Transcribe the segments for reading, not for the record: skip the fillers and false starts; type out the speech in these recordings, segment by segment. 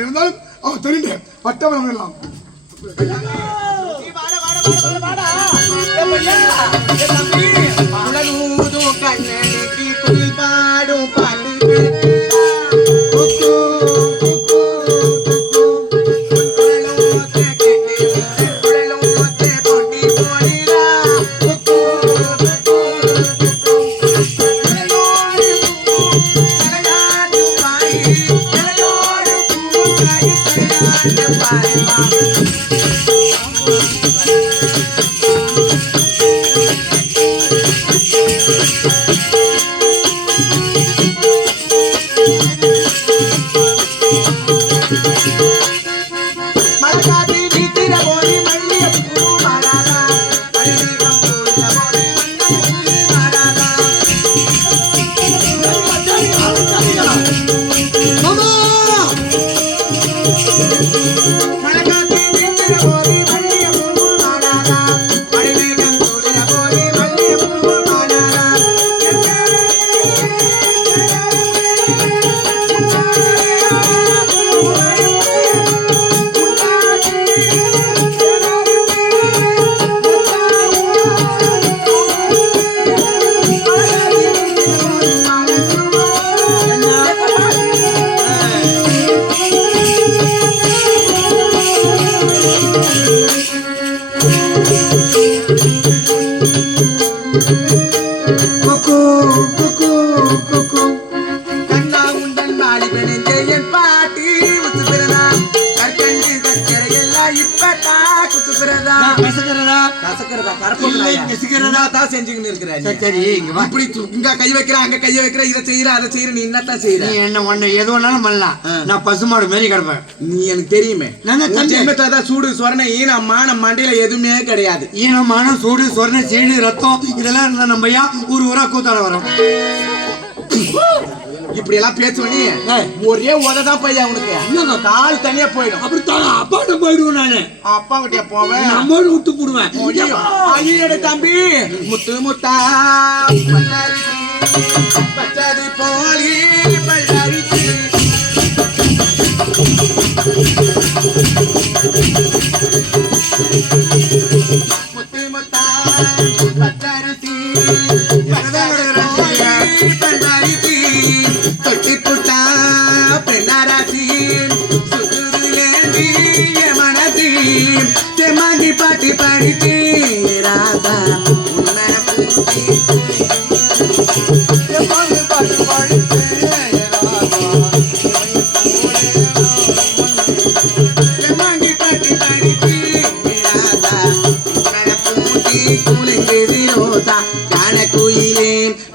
இருந்தாலும் அவர் தெரிந்த பட்டவன் எல்லாம் பசுமாடு மாரி கிடப்பேன். நீ எனக்கு தெரியுமே சூடு சொரணை ஈனம் மானம் மண்டையில எதுவுமே கிடையாது. ஈனம் மானம் சூடு சொரணை சீடு ரத்தம் இதெல்லாம் இருந்தா நம்ம ஊர் ஊரா கூத்தாட வரோம். இப்படி எல்லாம் பேசுவனே ஒரே உததான் பையா உனக்கு கால் தனியா போயிடும். அப்படித்தான் அப்பாட்ட போயிடுவேன். நானு அப்பா கிட்டே போவேன். நம்ம விட்டு போடுவேன். ஐயோ தம்பி முத்து முத்தா பச்சாதி போலி பல்லாரிச்சு முத்து முத்தா பச்சரிசி பல்லாரிச்சு தொட்டி புட்டா பெண்ணாராசி சுத்துலேந்தி மனசி தெமாங்கி பாட்டி படிச்சு ராதா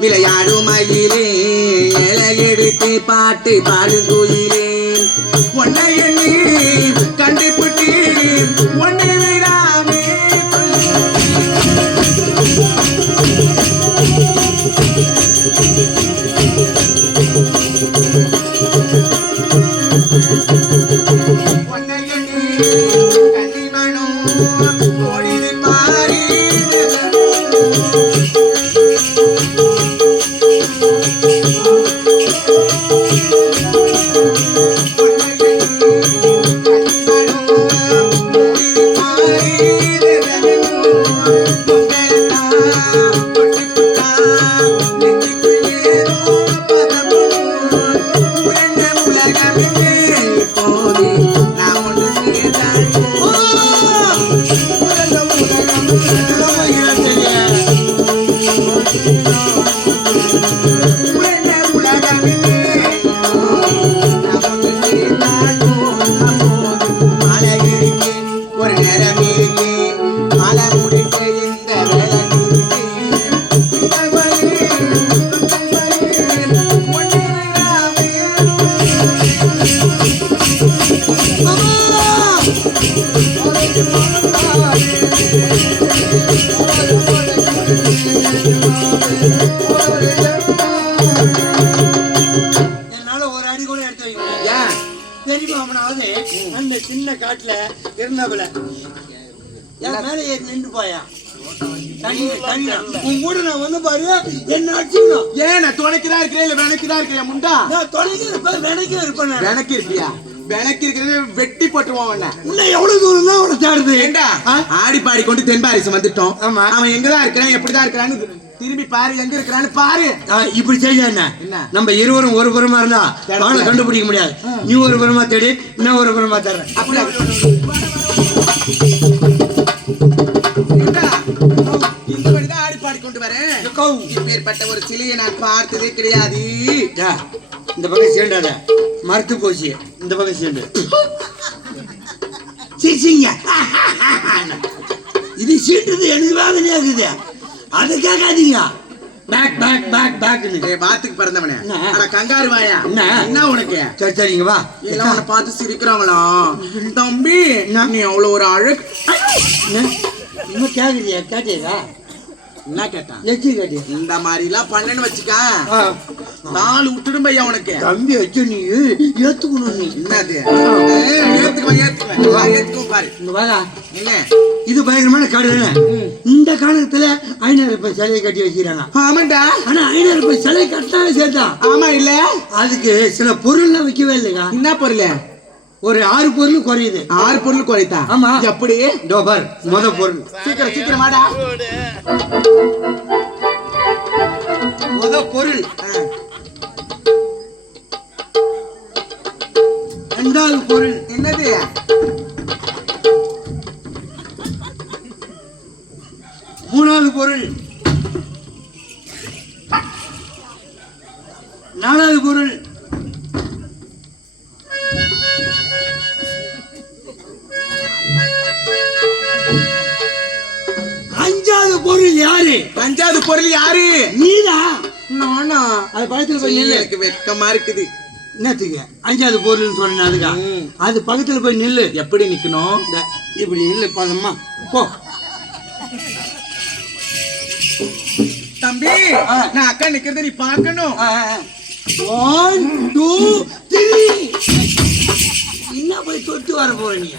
விளையாடு மயிலே இலை எடுத்து பாட்டு பாடு கோயிலே ஒன்னை எண்ணி கண்டுபிட்டி ஒன்னை விடாமே ஒன்னை எண்ணி கண்ணிமனும் ஓடி மாறி I'm தெரியுமா அவனாவது அந்த சின்ன காட்டுல இருந்தாப்புல என் மேல ஏறி நின்று போயா உன் கூட நான் வந்து பாரு என்ன அடிச்சுக்கணும். ஏன் நான் துணைக்குதான் இருக்கிறேன் இல்ல வினைக்குதான் இருக்கிறேன் முண்டா? நான் தொலைக்க இருப்பேன் வினைக்கு இருப்பேன். வினைக்கு இருப்பியா? வினைக்கு இருக்கிறது வெட்டி போட்டுருவான். இன்னும் எவ்வளவு தூரம் தான் அவனை தேடுது? ஏண்டா ஆடி பாடி கொண்டு தென்பாரிசு வந்துட்டோம். அவன் எங்கதான் இருக்கிறான் எப்படிதான் இருக்கிறான்னு திரும்பி பாரு, எங்க இருக்கிறான்னு பாரு. இப்படி செய்ய என்ன நம்ம இருவரும் ஒரு புறமா இருந்தா அவனை கண்டுபிடிக்க முடியாது. நீ ஒரு புறமா தேடி இன்னும் ஒரு புறமா தர்றேன். இந்த மாதிரிதான் ஆடி பாடி கொண்டு வரேன். இப்பேற்பட்ட ஒரு சிலையை நான் பார்த்ததே கிடையாது. இந்த பக்கம் சேர்ண்டாத மறுத்து போச்சு. இந்த பக்கம் சேர்ந்து சிரிச்சிங்க. இது சீட்டுது எனக்கு வேதனையா இருக்குது. அதை கேட்காதீங்க. பேக் பேக் பேக் பேக் பாத்துக்கு பிறந்தவனே கங்காரு வாயா என்ன உனக்கு? சரி சரிங்க வா. எல்லாம் உன்னை பார்த்து சிரிக்கிறாங்களா? தம்பி நீ அவ்வளவு ஒரு அழகு. இன்னும் கேக்குறியா? கேட்டீங்களா? என்ன கேட்டான்? எச்சி கேட்டி இந்த மாதிரி எல்லாம் பண்ணன்னு வச்சுக்க நாலு விட்டுடும் பையா உனக்கு. தம்பி வச்சு நீ ஏத்துக்கணும். நீ என்னது ஏத்துக்குவேன் பாரு. இங்க வாடா. என்ன இது பயங்கரமான காடு தானே. இந்த காலத்துல 500 ரூபாய் சிலையை கட்டி வச்சிருக்காங்க. ஆமாண்டா. ஆனா 500 ரூபாய் சிலை கட்டினாலும் சேர்த்தா. ஆமா இல்ல அதுக்கு சில பொருள்லாம் வைக்கவே இல்லைங்க. என்ன பொருள்? ஒரு 6 பொருள் குறையுது. 6 பொருள் குறைத்தா? ஆமா. எப்படி? பார் முத பொருள். சீக்கிரம் சீக்கிரம் வாடா. முத பொருள். இரண்டாவது பொருள் என்னது? மூணாவது பொருள். நாலாவது பொருள். அஞ்சாவது பொருள் யாரு? அஞ்சாவது பொருள் யாரு? நீதா? நானா? அது பக்கத்துல போய் நில்லு. எனக்கு வெட்கமா இருக்குது. என்னத்துக்கு அஞ்சாவது பொருள்னு சொன்னேன்? அதுக்கா? அது பக்கத்துல போய் நில்லு. எப்படி நிக்கணும்? இப்படி நில்லு. பாதம்மா போ. தம்பி நான் அக்கா நிக்கிறது நீ பார்க்கணும். 1 2 3. என்ன போய் தொட்டு வர போற நீ?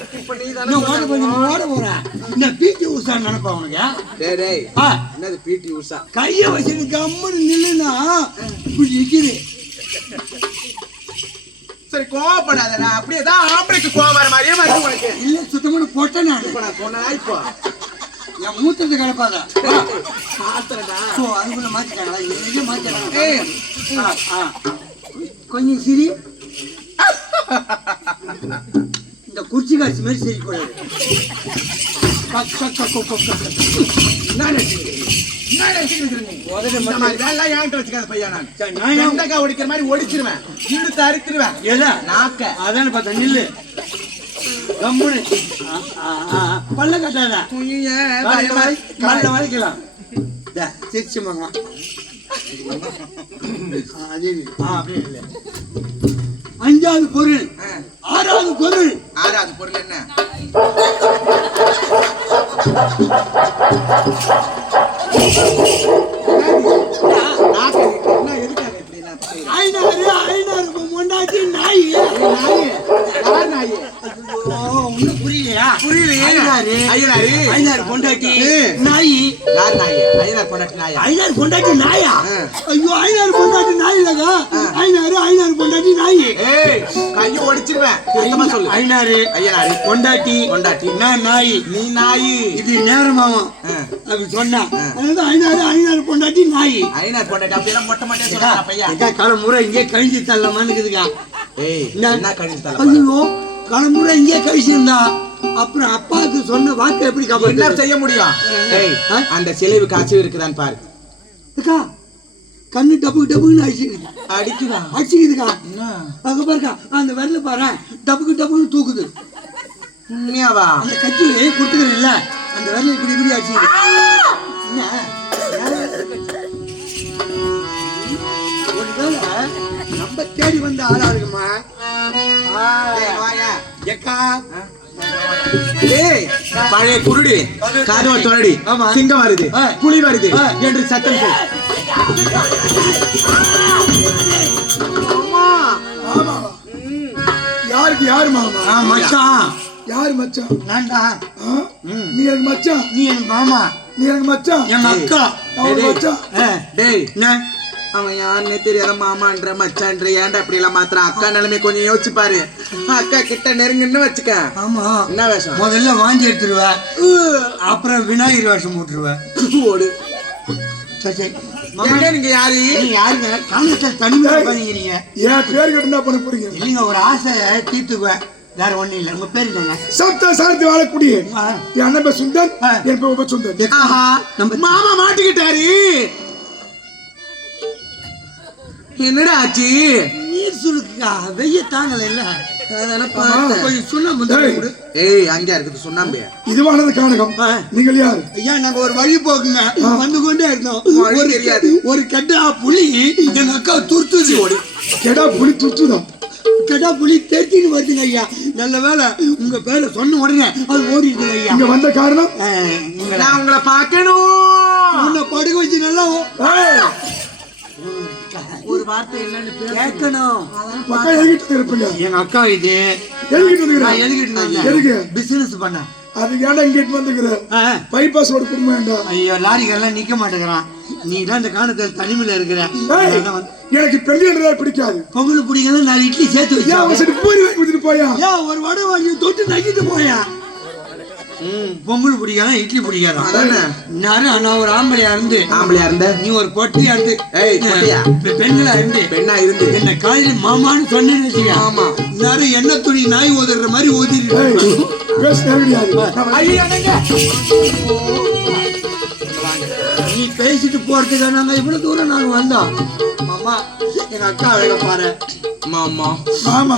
ஓட போற என்ன? பிடி உஷா நினைப்பா உனக்கு? என்னது பிடி உஷா? கைய வச்சு கம்முன்னு நில்லுனா இப்படி நிக்குது. சரி கோவப்படாதடா. அப்படியேதான் ஆம்பளைக்கு கோவம் வர மாதிரியே வருது உனக்கு. இல்ல சுத்தமான போட்டேன் நான். இப்ப நான் போனா இப்போ என் மூத்தத்தை கிடப்பாத. அதுக்குள்ள மாத்திட்டாங்களா? எங்க மாத்திட்டாங்க? கொஞ்சம் சிரி. இந்த குச்சி காட்சி மாதிரி சிரிக்கூடாது. ஒடிக்கிற மாதிரி ஒடிச்சிருவேன். இழுத்து அறுத்துருவேன். நாக்க அதான பார்த்தா நில்லு. கம்முனு பல்ல கட்டாத. மல்ல வளைக்கலாம். சிரிச்சு மகமா. அப்படி இல்லை. அஞ்சாவது பொருள். ஆறாவது பொருள். ஆறாவது பொருள் என்ன? பொண்டாட்டி நாய். ஒன்னும் புரியலையா? புரியலையே. ஐநாறு பொண்டாட்டி நாய். யார் நாய்? ஐநாறு பொண்டாட்டி நாயா? ஐநாறு பொண்டாட்டி நாயா? ஐயோ ஐநாறு பொண்டாட்டி நாய் இல்லங்க. ஐநாறு பொண்டாட்டி நாய். கையை ஒடிச்சிருவேன். ஐநாறு பொண்டாட்டி நான் நாய். நீ நாய். இது நேரமாவும் அப்படி சொன்னா ஐநாறு பொண்டாட்டி நாய். ஐநாறு பொண்டாட்டி அப்படியெல்லாம் மொட்டை மொட்டையா சொல்றான் பையன். காலமுறை இங்கே கழிஞ்சு தள்ளமான்னு இருக்குதுக்கா. என்ன கழிஞ்சு தள்ள? ஐயோ காலமுறை இங்கே கழிச்சிருந்தா அப்புறம் அப்பாவுக்கு சொன்ன வாக்கு எப்படி என்ன செய்ய முடியும்? அந்த சிலைவு காட்சி இருக்குதான்னு பாரு. கண்ணு டப்பு டப்புன்னு அடிச்சுக்குதுக்கா. அங்க பாருக்கா அந்த வரல பாரு டப்புக்கு டப்புன்னு தூக்குது. உண்மையாவா? அந்த கட்சி கொடுத்துக்கிறேன் இல்ல அந்த வரல இப்படி இப்படி அடிச்சுக்குது. ஒருவேளை நம்ம தேடி வந்த ஆளா இருக்குமா? பழைய குருடி காதவ தொடடி சிங்கம் வருது புலி வருது என்று சத்தம் செய். யாரு எனக்கு யாரு மாமா? மச்சான். யாரு மச்சான்? நான்டா. நீ எனக்கு மச்சான். நீ எனக்கு மாமா. நீ எனக்கு மச்சான். என் அக்கா. மச்சான். டேய் அவன் யாருன்னே தெரியாத மாமான்ற மச்சான்ற ஏன்டா அப்படி எல்லாம் மாத்திரம் அக்கா நிலைமை கொஞ்சம் யோசிச்சு பாரு. அக்கா கிட்ட நெருங்குன்னு வச்சுக்க. ஆமா என்ன வேஷம்? முதல்ல வாந்தி எடுத்துருவேன், அப்புறம் விநாயகர் வேஷம் போட்டுருவேன். ஓடு. சரி நீங்க யாரு? யாருங்க? காலத்தில் தனிமையா உட்காந்துக்கிறீங்க. என் பேர் கேட்டு என்ன பண்ண போறீங்க? இல்லைங்க, ஒரு ஆசை தீர்த்துக்குவேன், வேற ஒண்ணும் இல்லை. உங்க பேர் என்னங்க? சப்த சாரதி வாழக்கூடிய என் அண்ணன் பேர் சுந்தர், என் பேர் உப சுந்தர். நம்ம மாமா மாட்டிக்கிட்டாரு. என்னடா ஆச்சு? நீர் சுருக்கா வெய்ய தாங்கல இல்ல, கொஞ்சம் சுண்ணாம்பு கொடு. ஏய் அங்க இருக்குது சுண்ணாம்பு. இதுவானது காணகம். நீங்கள் யார்? ஐயா நாங்க ஒரு வழி போக்குங்க வந்து கொண்டே இருந்தோம். ஒரு தெரியாது ஒரு கெட்டா புலி எங்க அக்கா துருத்துச்சு. ஓடி கெடா புலி துருத்துதான். கெட்டா புலி தேத்தின்னு வருதுங்க ஐயா. நல்ல வேலை உங்க பேரை சொன்ன உடனே அது ஓடிடுங்க ஐயா. இங்க வந்த காரணம் நான் உங்களை பார்க்கணும். உன்னை படுக்க வச்சு நல்லா ஒரு வார்த்தை என்னன்னு கேட்கணும். பக்கா எழுதிட்டு இருப்பீங்க. எங்க அக்கா இது எழுதிட்டு பிசினஸ் பண்ண அது ஏன்டா இங்கிட்டு வந்துக்கிற பைபாஸ் ரோடு குடும்பம்டா. ஐயோ லாரிகள்லாம் நிக்க மாட்டேங்கிறான். நீ தான் இந்த காலத்துல தனிமையில இருக்கிற. எனக்கு பெரிய பிடிக்காது. பொங்கல் பிடிக்கல 4 இட்லி சேர்த்து வச்சு பூரி வாங்கி கொடுத்துட்டு போயா. ஒரு வடை வாங்கி தொட்டு நக்கிட்டு போயா. பொங்கல் பிடிக்காத இட்லி பிடிக்காத நான் ஒரு ஆம்பளையா இருந்த நீ ஒரு பொட்டியா இருந்து பெண்ணா இருந்து என்ன காலையில் மாமான்னு சொன்னேன்னு வச்சுக்க. ஆமா நேரம் என்ன துணி நாய் ஓதுற மாதிரி ஓதிட்டு நீ பேசிட்டு போறதுக்கு நாங்க இவ்வளவு தூரம் நாங்க வந்தோம். மாமா எங்க அக்கா வேலை பாரு. மாமா மாமா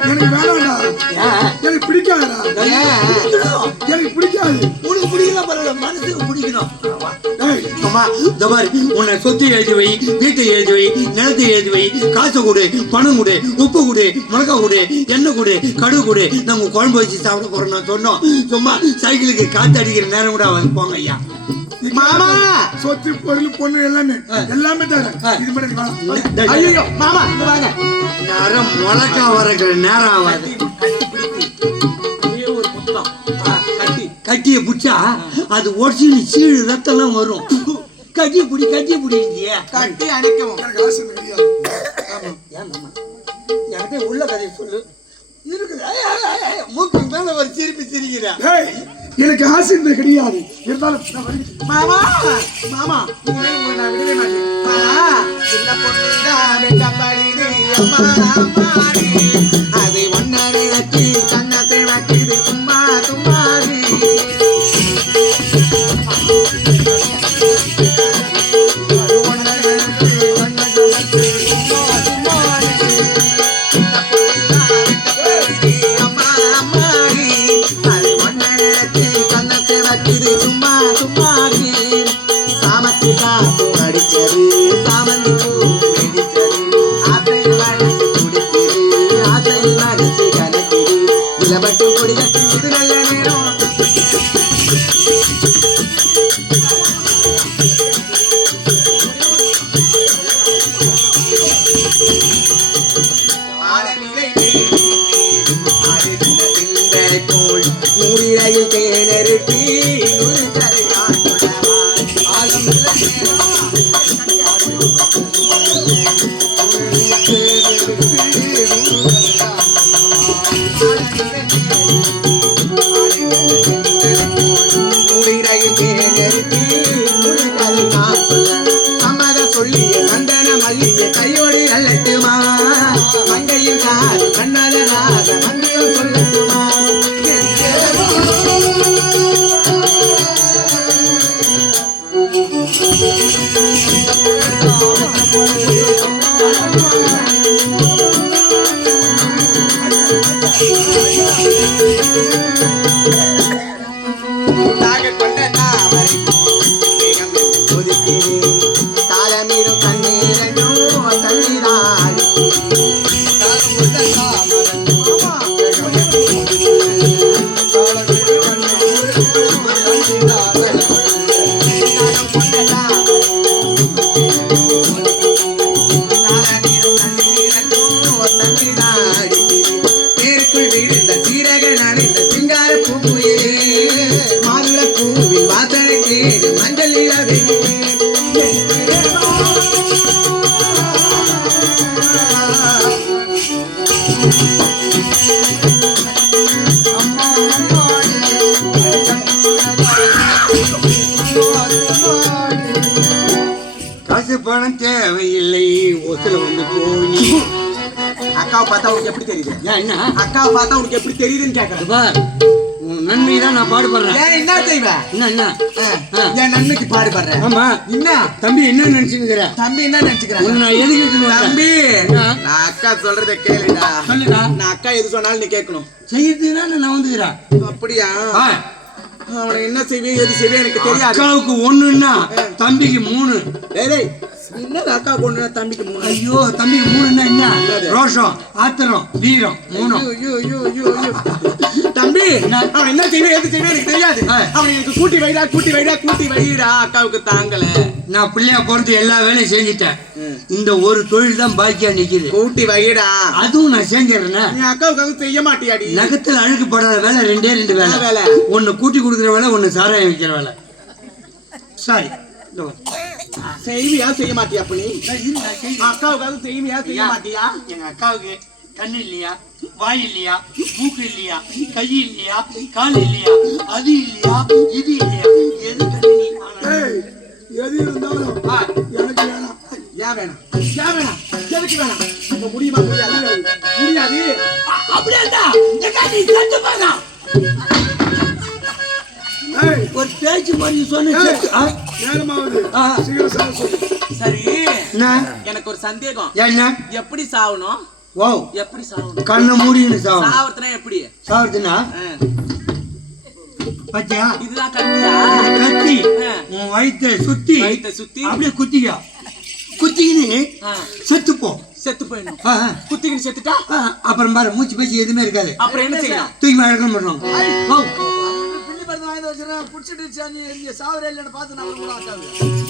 எனக்கு வேணாம்டா. எனக்கு பிடிக்காதுடா. எனக்கு பிடிக்காது. உனக்கு பிடிக்கல பரவாயில்ல, மனசுக்கு பிடிக்கணும். மாமா இந்த மாதிரி உன்னை சொத்து எழுதி வை, வீட்டை எழுதி வை, நிலத்தை எழுதி வை, காசு கொடு, பணம் கொடு, உப்பு கொடு, மிளகா கொடு, எண்ணெய் கொடு, கடுகு கொடு, நாங்க குழம்பு வச்சு சாப்பிட போறோம். நான் சொன்னோம் சும்மா சைக்கிளுக்கு காத்து அடிக்கிற நேரம் கூட வந்து போங்க ஐயா. மாமா சொத்து பொருள் பொண்ணு எல்லாமே தரேன். இது மட்டும் ஐயோ மாமா வாங்க. நேரம் முளக்கா வரக்கிற நேரம் ஆகாது. ஒரு புத்தம் கட்டிய புடிச்சா அது ஒடிச்சு சீழு ரத்தம்லாம் வரும். கட்டிய புடி கட்டி அணைக்கவும். என்கிட்ட உள்ள கதையை சொல்லு. இருக்குது மூக்கு மேல ஒரு சிரிப்பு சிரிக்கிறேன். எனக்கு ஆசை கிடையாது. இருந்தாலும் மாமா மாமா நான் விடவே மாட்டேன். சின்ன பொண்ணு அது ஒன்னரை வச்சு கண்ணத்தை வைக்குது சும்மா சும்மாரி. அடிச்சது சாமந்தி பூ வெடிச்சது ஆசை மனசு துடிக்குது ஆசை மனசு கலக்குது இளவட்டு கொடி கட்டி இது நல்ல நேரம். மூடிரையில் தேனருட்டி நூறு கரையான் சொல்லிய சந்தன மல்லிய கையோடு அல்லட்டுமா மங்கையில் காது கண்ணாத ராக மங்கையில் சொல்லட்டுமா. காசு பணம் தேவையில்லை ஒத்துல வந்து போய். அக்காவை பார்த்தா உனக்கு எப்படி தெரியுது? ஏன் என்ன அக்காவை பார்த்தா உனக்கு எப்படி தெரியுதுன்னு கேக்குறேன். பார், உன் நன்மை தான் நான் பாடுபடுறேன். ஏன் என்ன செய்வ? என்ன என் நன்மைக்கு பாடுபடுறேன். ஆமா என்ன தம்பி என்ன நினைச்சுக்கிற? தம்பி என்ன நினைச்சுக்கிறேன்? உன்னை நான் எதுக்கு தம்பி என்ன? நான் அக்கா சொல்றத கேளுடா. சொல்லுடா. நான் அக்கா எது சொன்னாலும் நீ கேட்கணும். செய்யறதுனா நான் வந்துக்கிறேன். அப்படியா? அவனை என்ன செய்வேன் எது செய்வேன் எனக்கு தெரியாது. அக்காவுக்கு ஒண்ணுன்னா தம்பிக்கு 3. டேய் என்ன அக்கா கொண்டு தம்பிக்கு 3? ஐயோ தம்பிக்கு 3ன்னா என்ன? ரோஷம், ஆத்திரம், வீரம் 3. தம்பி அவன் என்ன செய்வேன் எது செய்வேன் எனக்கு தெரியாது. அவன் எனக்கு கூட்டி வைடா அக்காவுக்கு தாங்கல. நான் பிள்ளையா பொறுத்து எல்லா வேலையும் செஞ்சுட்டேன். இந்த ஒரு தொழில் தான் பாக்கியா நிக்குது. கூட்டி வைடா. அதுவும் நான் செஞ்சிடறேன். நீ அக்காவுக்காக செய்ய மாட்டியாடி? நகத்துல அழுக்கு படாத வேலை 2 வேலை. ஒன்னு கூட்டி கொடுக்குற வேலை, ஒன்னு சாராயம் வைக்கிற வேலை. சாரி செய்வியா செய்ய மாட்டியா? அப்ப நீ அக்காவுக்காக செய்வியா செய்ய மாட்டியா? எங்க அக்காவுக்கு கண்ணு இல்லையா, வாய் இல்லையா, மூக்கு இல்லையா, கை இல்லையா, கால் இல்லையா, அது இல்லையா, இது இல்லையா, எது கண்ணு நீ? எது இருந்தாலும் எனக்கு வேணாம். ஏன் வேணாம்? எதுக்கு வேணாம்? அப்ப முடியுமா? முடியாது. அப்படியா? ஒரு பேச்சு மாதிரி சொன்ன நேரமாவது சீக்கிரம் சாப்பிட சொல்லு. சரி எனக்கு ஒரு சந்தேகம். என்ன? எப்படி சாவணும்? ஓ எப்படி சாவணும்? கண்ணை மூடின்னு சாவணும். சாவறதுனா எப்படி சாவறதுனா பாத்தியா? இதுதான் கத்தியா? கத்தி உன் வயித்தை சுத்தி அப்படியே குத்திக்கின்னு செத்து போயிடணும். குத்திக்கின்னு செத்துட்டா அப்புறம் பாரு மூச்சு பேச்சு எதுவுமே இருக்காது. அப்புறம் என்ன செய்யலாம்? தூக்கி மழக்கம் பண்ணணும்.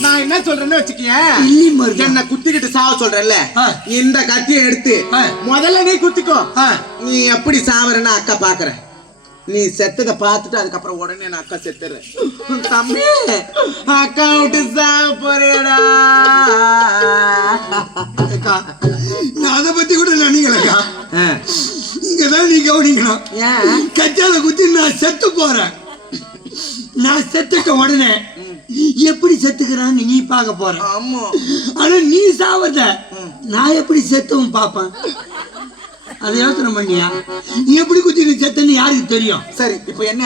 நான் என்ன சொல்றேன்னு வச்சுக்கேன், என்ன குத்திக்கிட்டு சாவ சொல்றேன்ல, இந்த கத்தியை எடுத்து முதல்ல நீ குத்திக்கோ. நீ எப்படி சாவறன்னு அக்கா பாக்குறேன். நீ செத்ததை பார்த்துட்டு அதுக்கப்புறம் உடனே நான் அக்கா செத்துறேன். தம்பி அக்கா விட்டு சாவ போறேடா. நான் அதை பத்தி கூட நினைக்கலக்கா. இங்கதான் நீ கவனிக்கணும். ஏன் கச்சால குத்தி நான் செத்து போறேன். நான் செத்துட்ட உடனே எப்படி செத்துக்கிறான்னு நீ பார்க்க போற. ஆமா. ஆனா நீ சாவத நான் எப்படி செத்துவும் பாப்பேன். அதை யோசனை பண்ணியா? நீ எப்படி குத்தி நீ செத்தன்னு யாருக்கு தெரியும்? சரி இப்ப என்ன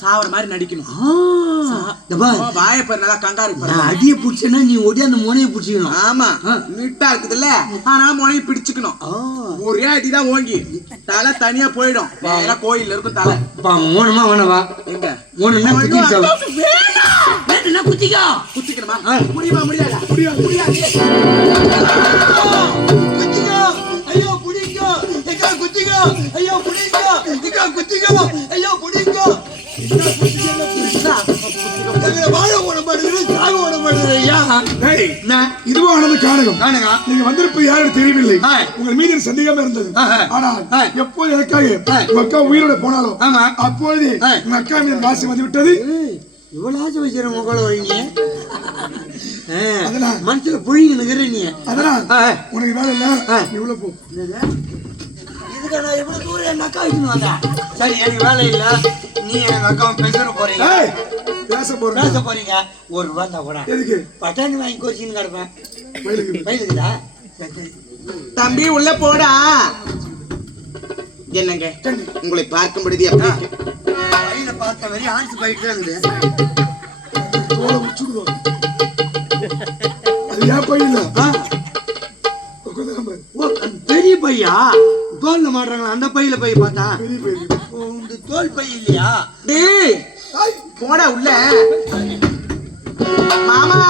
சாவற மாதிரி நடிக்கணும். வாயப்பர் நல்லா கங்காரு. நான் அடியை பிடிச்சேன்னா நீ ஓடி அந்த முனையை பிடிச்சிக்கணும். ஆமா நீட்டா இருக்குதுல்ல, ஆனா முனையை பிடிச்சுக்கணும். ஒரே அடிதான் ஓங்கி தலை தனியா போயிடும். வேற கோயில் இருக்கும் தலை. ஓணுமா வேணவா? எங்க ஓணுன்னா குத்திக்கோ. குத்திக்கணுமா? முடியுமா? முடியாதா? முடியாது. ஐயோ புடிங்கோ. எக்கா குத்திக்கோ. ஐயோ புடிங்கோ. எக்கா குத்திக்கோ. ஐயோ புடிங்கோ. இதுவும் ஆனது காரணம். நீங்க வந்திருப்பது யாரும் தெரியவில்லை. உங்கள் மீது சந்தேகமா இருந்தது. ஆனால் எப்போது எனக்காக உங்க அக்கா உயிரோட போனாலும் அப்பொழுது உங்க அக்கா மீது ஆசை வந்து விட்டது. இவ்வளவு ஆசை வச்சிருக்க முகல வைங்க. மனசுல புழிங்க நீ. அதனால் உனக்கு வேலை இல்ல, இவ்வளவு போ. இதுக்கு நான் இவ்வளவு தூரம் என் அக்கா வச்சுன்னு வந்தேன். சரி எனக்கு வேலை இல்ல, நீ எங்க அக்காவும் பேச போறீங்க. பேச போறீங்க. ஒரு ரூபா தான் கூட எதுக்கு பட்டாணி வாங்கி கோச்சின்னு கிடப்பேன். பயிலுக்குதா? தம்பி உள்ள போடா. என்னங்க உங்களை பார்க்கும் பொழுது எப்படி பையில பார்த்த வரையும் ஆன்சு போயிட்டு தான் இருக்குது. அது ஏன் பையில பெரிய பையா தோல்ல மாடுறாங்களா? அந்த பையில பை பார்த்தா தோல் பை இல்லையா? டேய் போட உள்ள மாமா.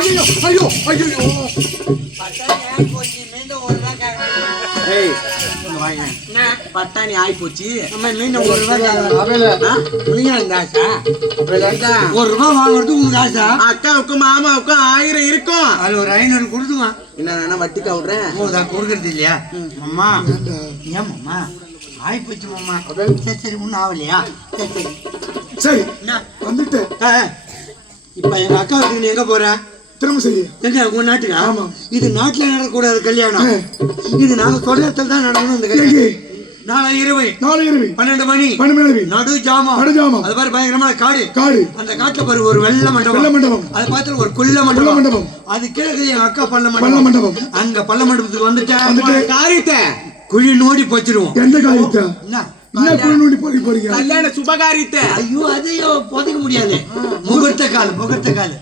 ஐயோ ஐயோ ஐயோ ஏய் வாங்க பட்டாணி ஆயி போச்சு மீண்டும் ஒரு ரூபாய் வாங்குறது உங்களுக்கு ஆசை அக்காவுக்கும் மாமாவுக்கும் 1000 இருக்கும் அது ஒரு 500 கொடுத்துவான் என்ன வட்டிக்கா விடுறேன் கொடுக்கறது இல்லையா மாமா ஏன் மாமா ஆயி போச்சு மாமா சரி சரி ஒன்றும் ஆகலையா சரி சரி சரி என்ன வந்துட்டு இப்ப எங்க அக்காவுக்கு நீ எங்க போற திரும்ப செய்ய எங்க உங்க நாட்டுக்கு ஆமா. இது நாட்டுல நடக்கக்கூடாது கல்யாணம் இது நாங்க சொல்றதுல தான் நடக்கணும் இந்த கல்யாணம் நாளை இரவு 12 மணி 12 மணி நடு ஜாமா அது பாரு பயங்கரமான காடு அந்த காட்டுல பாரு ஒரு வெள்ள மண்டபம் அது பார்த்து ஒரு குள்ள மண்டபம் அது கிழக்கு எங்க அக்கா பள்ள மண்டபம் அங்க பள்ள மண்டபத்துக்கு வந்துட்டேன் காரியத்தை குழி நோடி போச்சிருவோம் எந்த காரியத்தை என்ன குழி நோண்டி போறீங்க கல்யாண சுபகாரியத்தை ஐயோ அதையோ புதைக்க முடியாது முகூர்த்த கால்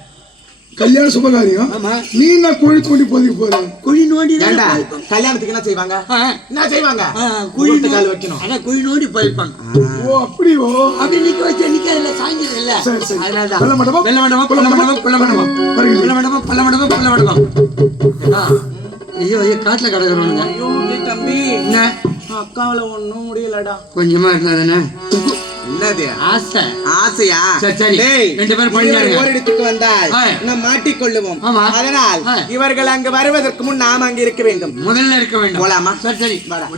கல்யாண சுபகாரியம் ஆமா நீ என்ன குழி தோண்டி போறீங்க போற குழி நோண்டி ஏண்டா கல்யாணத்துக்கு என்ன செய்வாங்க குழி கால் வைக்கணும் அதான் குழி நோண்டி போய்ப்பாங்க ஓ அப்படியோ அப்படி நிக்க வச்சு நிக்கிறதுல சாய்ஞ்சது இல்ல சரி சரி அதனாலதான் வெள்ள மண்டபம் வெள்ள மண்டபம் பள்ள மண்டபம் பள்ள மண்டபம் வருகிறேன். வெள்ள மண்டபம் பள்ள மண்டபம் பள்ள மண்டபம் ஐயோ ஐயோ காட்டுல கிடக்குறவனுங்க ஐயோ தம்பி என்ன அக்காவில ஒண்ணும் முடியலடா கொஞ்சமா இருந்தாதானே என்னது ஆசை ஆசையா சரி டேய், ரெண்டு பேரும் படிக்கிறாங்க ஓரிடத்துக்கு வந்தால் நாம் மாட்டிக்கொள்ளுவோம் ஆமா. அதனால் இவர்கள் அங்கு வருவதற்கு முன் நாம் அங்கு இருக்க வேண்டும் முதல்ல இருக்க வேண்டும் போலாமா சரி வாடா.